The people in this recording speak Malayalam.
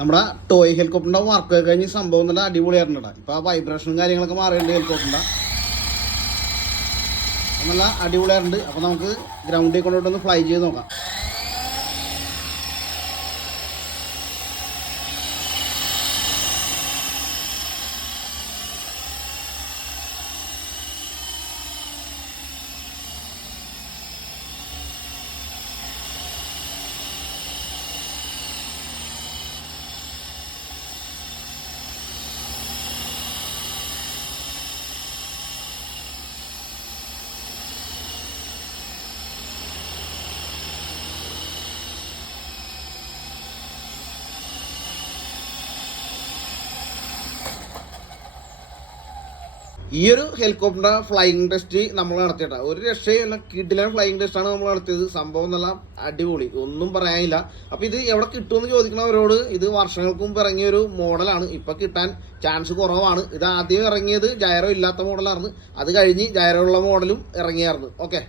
നമ്മുടെ ടോയ് ഹെലികോപ്റ്ററിന്റെ വർക്ക് കഴിഞ്ഞ് സംഭവം നല്ല അടിപൊളിയായിട്ടുണ്ട്. ഇപ്പൊ ആ വൈബ്രേഷനും കാര്യങ്ങളൊക്കെ മാറിയിട്ടുണ്ട് ഹെലികോപ്റ്ററിന്റെ. നല്ല അടിപൊളിയായിട്ടുണ്ട്. അപ്പൊ നമുക്ക് ഗ്രൗണ്ടിൽ കൊണ്ടുപോയിട്ടൊന്ന് ഫ്ലൈ ചെയ്ത് നോക്കാം. ഈ ഒരു ഹെലികോപ്റ്ററിന്റെ ഫ്ലൈയിങ് ടെസ്റ്റ് നമ്മൾ നടത്തിയിട്ട ഒരു രക്ഷയല്ല, കിഡിലെ ഫ്ലൈയിങ് ടെസ്റ്റ് ആണ് നമ്മൾ നടത്തിയത്. സംഭവം നല്ല അടിപൊളി, ഒന്നും പറയാനില്ല. അപ്പൊ ഇത് എവിടെ കിട്ടുമെന്ന് ചോദിക്കുന്നവരോട്, ഇത് വർഷങ്ങൾക്ക് മുമ്പ് ഇറങ്ങിയ ഒരു മോഡലാണ്. ഇപ്പൊ കിട്ടാൻ ചാൻസ് കുറവാണ്. ഇത് ആദ്യം ഇറങ്ങിയത് ജൈറോ ഇല്ലാത്ത മോഡലായിരുന്നു. അത് കഴിഞ്ഞ് ജൈറോ ഉള്ള മോഡലും ഇറങ്ങിയായിരുന്നു. ഓക്കെ.